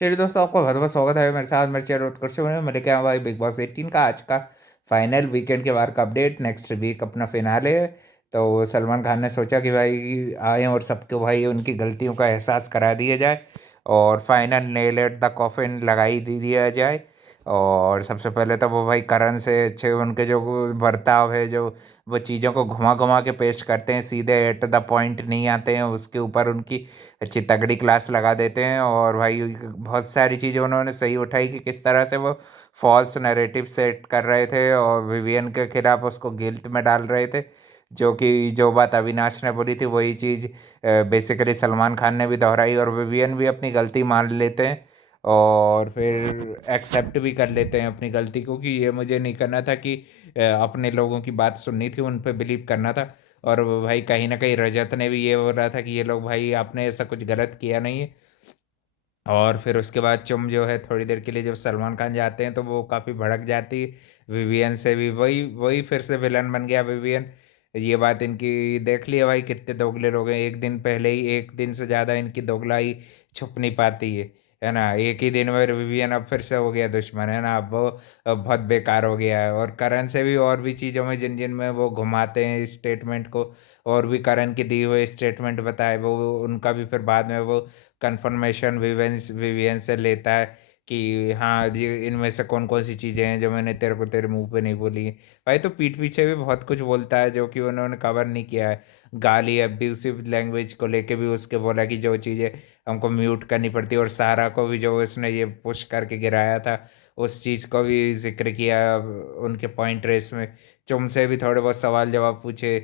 चलिए दोस्तों, आपका बहुत-बहुत स्वागत है मेरे साथ। मेरे चैनल उत्कर्ष में मैं लेके आया हूँ भाई बिग बॉस 18 का आज का फाइनल वीकेंड के बाहर का अपडेट। नेक्स्ट वीक अपना फिनाले है। तो सलमान खान ने सोचा कि भाई आए और सबको भाई उनकी गलतियों का एहसास करा दिया जाए और final nail at the coffin लगाई दी दिया जाए। और सबसे पहले तो वो भाई करण से अच्छे उनके जो बर्ताव है, जो वो चीज़ों को घुमा घुमा के पेश करते हैं, सीधे एट द पॉइंट नहीं आते हैं, उसके ऊपर उनकी अच्छी तगड़ी क्लास लगा देते हैं। और भाई बहुत सारी चीज़ें उन्होंने सही उठाई कि किस तरह से वो फॉल्स नैरेटिव सेट कर रहे थे और विवियन के खिलाफ उसको गिल्ट में डाल रहे थे। जो बात अविनाश ने बोली थी वही चीज़ बेसिकली सलमान खान ने भी दोहराई और विवियन भी अपनी गलती मान लेते हैं और फिर एक्सेप्ट भी कर लेते हैं अपनी गलती को कि ये मुझे नहीं करना था, कि अपने लोगों की बात सुननी थी, उन पे बिलीव करना था। और वो भाई कहीं ना कहीं रजत ने भी ये बोला था कि ये लोग भाई आपने ऐसा कुछ गलत किया नहीं है। और फिर उसके बाद चुम जो है थोड़ी देर के लिए जब सलमान खान जाते हैं तो वो काफ़ी भड़क जाती है। विवियन से भी वही वही फिर से विलन बन गया विवियन। ये बात इनकी देख लिया भाई, कितने दोगले लोग हैं। एक दिन पहले ही, एक दिन से ज़्यादा इनकी दोगलाई छुप नहीं पाती है ना। एक ही दिन में विवियन अब फिर से हो गया दुश्मन, है ना। अब वो अब बहुत बेकार हो गया है। और करण से भी और भी चीज़ों में जिन जिन में वो घुमाते हैं स्टेटमेंट को, और भी करण की दी हुए स्टेटमेंट बताए वो उनका भी फिर बाद में वो कंफर्मेशन विवेंस विवियन से लेता है कि हाँ ये इनमें से कौन कौन सी चीज़ें हैं जो मैंने तेरे को तेरे मुंह पे नहीं बोली है। भाई तो पीठ पीछे भी बहुत कुछ बोलता है जो कि उन्होंने कवर नहीं किया है। गाली अब्यूसिव लैंग्वेज को लेके भी उसके बोला कि जो चीज़ें हमको म्यूट करनी पड़ती है, और सारा को भी जो उसने ये पुश करके गिराया था उस चीज़ को भी जिक्र किया उनके पॉइंट रेस में। चुम से भी थोड़े बहुत सवाल जवाब पूछे।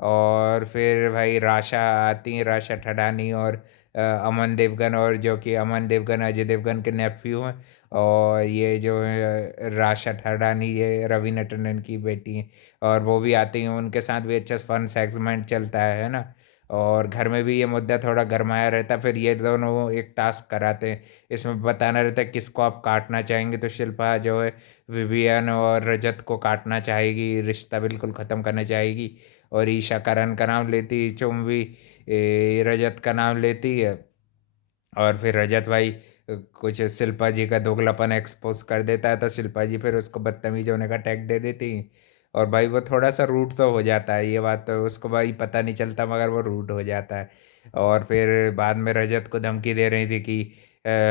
और फिर भाई राशा आती हैं, राशा ठडानी और अमन देवगन, और जो कि अमन देवगन अजय देवगन के नेफ्यू हैं। और ये जो है राशा ठडानी, ये रवीना टंडन की बेटी हैं। और वो भी आती हैं, उनके साथ भी अच्छा फन सेगमेंट चलता है ना। और घर में भी ये मुद्दा थोड़ा गरमाया रहता है। फिर ये दोनों एक टास्क कराते हैं, इसमें बताना रहता है किसको आप काटना चाहेंगे। तो शिल्पा जो है विवियन और रजत को काटना चाहेगी, रिश्ता बिल्कुल ख़त्म करना चाहेगी। और ईशा करण का नाम लेती, चुम्बी रजत का नाम लेती है। और फिर रजत भाई कुछ शिल्पा जी का दोगलापन एक्सपोज कर देता है, तो शिल्पा जी फिर उसको बदतमीज होने का टैग दे देती। और भाई वो थोड़ा सा रूट तो हो जाता है, ये बात तो उसको भाई पता नहीं चलता मगर वो रूट हो जाता है। और फिर बाद में रजत को धमकी दे रही थी कि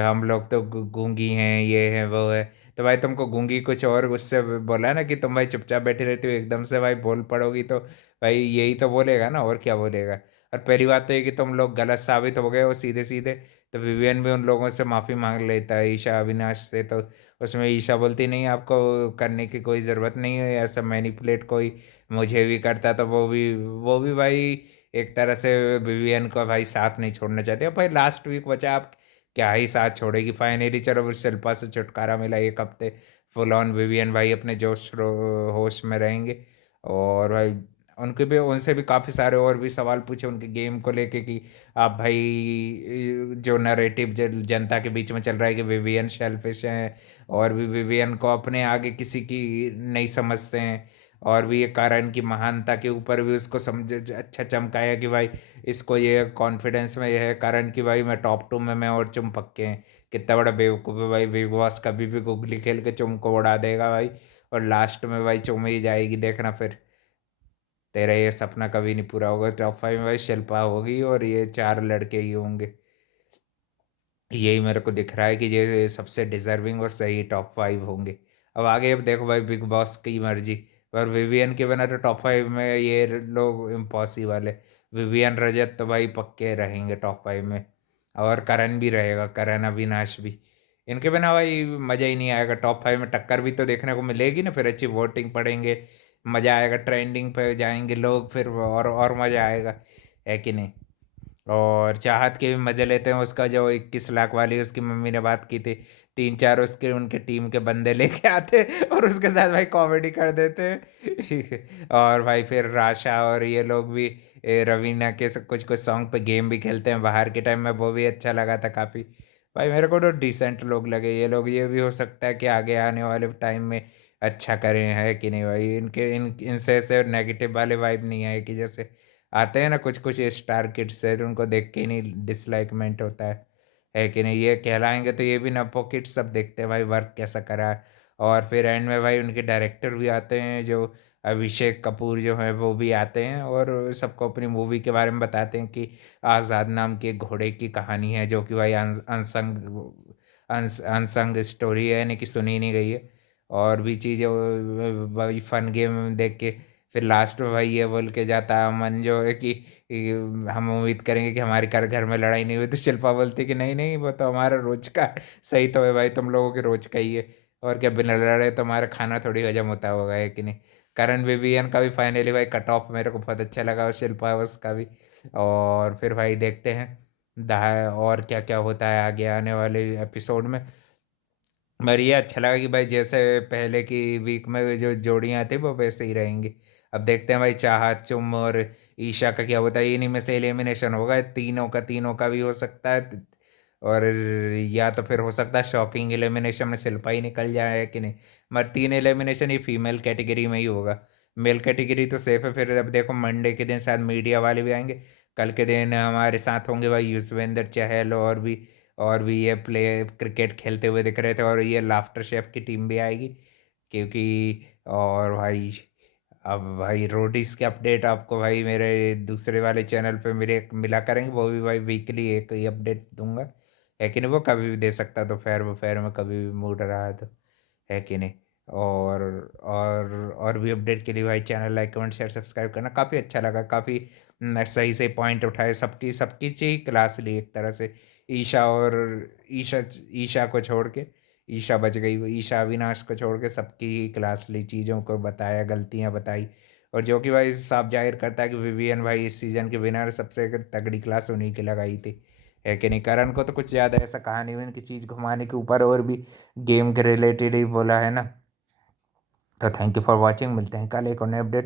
हम लोग तो गूंगी हैं, ये है वो है। तो भाई तुमको गूंगी कुछ और उससे बोला ना कि तुम भाई चुपचाप बैठी रहती हो, एकदम से भाई बोल पड़ोगी तो भाई यही तो बोलेगा ना, और क्या बोलेगा। और पहली बात तो ये कि तुम लोग गलत साबित हो गए हो सीधे सीधे। तो विवियन भी उन लोगों से माफ़ी मांग लेता है ईशा अविनाश से। तो उसमें ईशा बोलती नहीं, आपको करने की कोई ज़रूरत नहीं है ऐसा मैनिपुलेट, कोई मुझे भी करता तो वो भी भाई एक तरह से विवियन का भाई साथ नहीं छोड़ना चाहते। अब भाई लास्ट वीक बचा, आप क्या ही साथ छोड़ेगी। फाइनली चलो वो शिल्पा से छुटकारा मिला, एक हफ्ते फुल ऑन विवियन भाई अपने जोश होश में रहेंगे। और भाई उनके भी उनसे भी काफ़ी सारे और भी सवाल पूछे उनके गेम को लेके कि आप भाई जो नैरेटिव जनता के बीच में चल रहा है कि विवियन शेल्फिश हैं, और भी विवियन को अपने आगे किसी की नहीं समझते हैं। और भी ये कारण की महानता के ऊपर भी उसको समझ अच्छा चमकाया कि भाई इसको ये कॉन्फिडेंस में ये है कारण कि भाई मैं टॉप 2 में मैं और चुम पक्के हैं। कितना बड़ा बेवकूफ़ है भाई, बिग बॉस कभी भी गुगली खेल के चुम को उड़ा देगा भाई। और लास्ट में भाई चुम ही जाएगी, देखना फिर तेरा ये सपना कभी नहीं पूरा होगा। टॉप 5 में भाई शिल्पा होगी और ये 4 लड़के ही होंगे। यही मेरे को दिख रहा है कि ये सबसे डिजर्विंग और सही टॉप 5 होंगे। अब आगे अब देखो भाई बिग बॉस की मर्जी। पर विवियन के बिना तो टॉप 5 में ये लोग इम्पॉसिबल है। विवियन रजत तो भाई पक्के रहेंगे टॉप 5 में। और करण भी रहेगा, करण अविनाश भी। इनके बिना भाई मज़ा ही नहीं आएगा। टॉप 5 में टक्कर भी तो देखने को मिलेगी ना, फिर अच्छी वोटिंग पड़ेंगे, मज़ा आएगा, ट्रेंडिंग पे जाएंगे लोग फिर, और मज़ा आएगा, है कि नहीं। और चाहत के भी मज़े लेते हैं। उसका जो 21 लाख वाली उसकी मम्मी ने बात की थी, 3 4 उसके उनके टीम के बंदे लेके आते और उसके साथ भाई कॉमेडी कर देते हैं। और भाई फिर राशा और ये लोग भी रवीना के कुछ कुछ सॉन्ग पे गेम भी खेलते हैं बाहर के टाइम में, वो भी अच्छा लगा था काफ़ी। भाई मेरे को तो डिसेंट लोग लगे ये लोग। ये भी हो सकता है कि आगे आने वाले टाइम में अच्छा करें, है कि नहीं भाई। इनसे ऐसे नेगेटिव वाले वाइब नहीं आए कि जैसे आते हैं ना कुछ कुछ स्टार किड्स है, उनको देख के ही नहीं डिसलाइकमेंट होता है। है कि नहीं? ये कहलाएँगे तो ये भी नपो किड्स सब देखते हैं भाई वर्क कैसा करा है। और फिर एंड में भाई उनके डायरेक्टर भी आते हैं जो अभिषेक कपूर जो हैं वो भी आते हैं और सबको अपनी मूवी के बारे में बताते हैं कि आज़ाद नाम के एक घोड़े की कहानी है जो कि भाई अनसंग स्टोरी है, यानी कि सुनी नहीं गई है। और भी चीज़ें भाई फन गेम देख के फिर लास्ट में भाई ये बोल के जाता है अमन जो है कि हम उम्मीद करेंगे कि हमारे घर में लड़ाई नहीं हुई, तो शिल्पा बोलती है कि नहीं नहीं वो तो हमारा रोज का है। सही तो है भाई, तुम लोगों के रोज का ही है। और क्या बिना लड़े तो हमारा खाना थोड़ी हजम होता होगा, है कि नहीं? करण विवियन का भी फाइनली भाई कट ऑफ मेरे को बहुत अच्छा लगा, और शिल्पा उसका भी। और फिर भाई देखते हैं और क्या क्या होता है आगे आने वाले एपिसोड में। पर ये अच्छा लगा कि भाई जैसे पहले की वीक में जो जोड़ियां थी वो वैसे ही रहेंगी। अब देखते हैं भाई चाहत चुम और ईशा का क्या होता है, इन्हीं में से एलिमिनेशन होगा, तीनों का भी हो सकता है। और या तो फिर हो सकता है शॉकिंग एलिमिनेशन में शिल्पा ही निकल जाए, कि नहीं? मगर 3 एलिमिनेशन ही फीमेल कैटेगरी में ही होगा। मेल कैटेगरी तो सेफ है। फिर अब देखो मंडे के दिन शायद मीडिया वाले भी आएंगे। कल के दिन हमारे साथ होंगे भाई युजवेंद्र चहल, और भी ये प्ले क्रिकेट खेलते हुए दिख रहे थे, और ये लाफ्टर शेफ की टीम भी आएगी क्योंकि। और भाई अब भाई रोडीज के अपडेट आपको भाई मेरे दूसरे वाले चैनल पे मेरे मिला करेंगे, वो भी भाई वीकली एक ही अपडेट दूंगा, है कि नहीं? वो कभी भी दे सकता, दोपहर दोपहर में कभी भी मूड रहा तो, है कि नहीं? और और भी अपडेट के लिए भाई channel like comment share subscribe करना। काफ़ी अच्छा लगा, काफ़ी सही सही पॉइंट उठाए, सबकी सबकी चाहिए क्लास ली एक तरह से। ईशा और ईशा ईशा को छोड़ के, ईशा बच गई, ईशा अविनाश को छोड़ के सबकी ही क्लास ली, चीज़ों को बताया, गलतियाँ बताई। और जो कि भाई साफ जाहिर करता है कि विवियन भाई इस सीज़न के विनर, सबसे तगड़ी क्लास उन्हीं की लगाई थी, है कि नहीं? करण को तो कुछ ज़्यादा ऐसा कहानी नहीं की चीज़ घुमाने के ऊपर, और भी गेम के रिलेटेड ही बोला है ना। तो थैंक यू फॉर वॉचिंग, मिलते हैं कल एक और नए अपडेट।